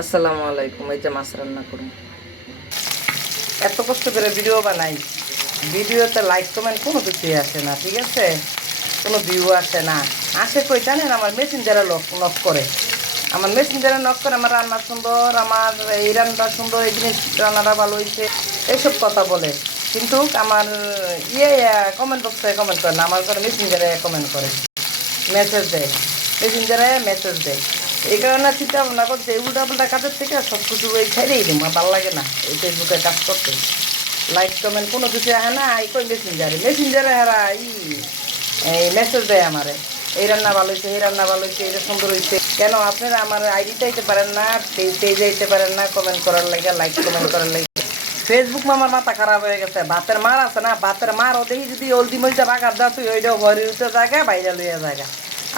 আসসালামু আলাইকুম। এই যে মাছ রান্না করুন, এত কষ্ট করে ভিডিও বানাই, ভিডিওতে লাইক কমেন্ট কোনো কিছুই আসে না, ঠিক আছে? কোনো ভিউ আসে না। আসে কই জানেন? আমার মেসেঞ্জারে নক করে, আমার মেসেঞ্জারে নক করে আমার রান্না সুন্দর, আমার এই রান্না সুন্দর, এই জিনিস রান্নাটা ভালো হয়েছে, এইসব কথা বলে। কিন্তু আমার ইয়ে কমেন্ট বক্সে কমেন্ট করে না, আমার করে মেসেঞ্জারে কমেন্ট করে, মেসেজ দেয়, মেসেঞ্জারে মেসেজ দেয়। এই কারণে চিন্তা ভাবনা করছে এই উল্টাপাল্টা কাজের থেকে সব কিছু ওই ছেড়েই দিই, আমার ভালো লাগে না এই ফেসবুকে কাজ করতে। লাইক কমেন্ট কোনো কিছু আসে না, এই কই মেসেঞ্জারে, মেসেঞ্জারে হারা এই মেসেজ দেয় আমারে, এই রান্না ভালো হয়েছে, এই রান্না ভালো হয়েছে, এটা সুন্দর হয়েছে। কেন আপনারা আমার আইডি চাইতে পারেন না, পেজে যাইতে পারেন না কমেন্ট করার লাগে, লাইক কমেন্ট করার লাগে? ফেসবুক মামার মাথা খারাপ হয়ে গেছে। বাতের মার আছে না, বাতের মার ও দেখি যদি হলদি মরিচা বাগার যা তুই ওইটাও ঘরে উঠে জায়গা বাইরে লইয়া জায়গা।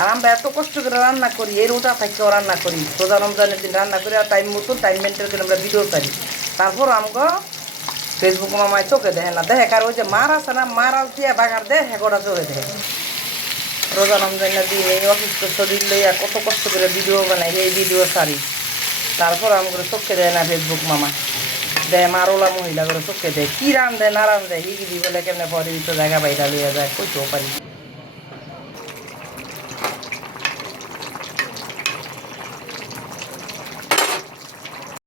আর আমরা এত কষ্ট করে রান্না করি, এই রোজা থাকেও রান্না করি, রোজা রমজানের দিন রান্না করি, আর টাইম মতন টাইম মেনটেন করে আমরা ভিডিও পারি। তারপর আমাকে ফেসবুক মামায় চোখে দেখে না, দেখে আর ওই যে মার আছে না, মার আল দিয়ে বাগার দেয়, হেগোটা চোখে দেখে। রোজা রমজানের দিন এই অসুস্থ শরীর লইয়া কত কষ্ট করে ভিডিও বানাই, এই ভিডিও সারি, তারপর আমাকে চোখে দেয় না ফেসবুক মামা। দেয় মারোলা মহিলা করে চোখে দেয়, কি রান দেয় না রান দেয়, হিগিরি বলে কেমনে পরে তো জায়গা বাইরা লইয়া যায়, কইতেও পারি।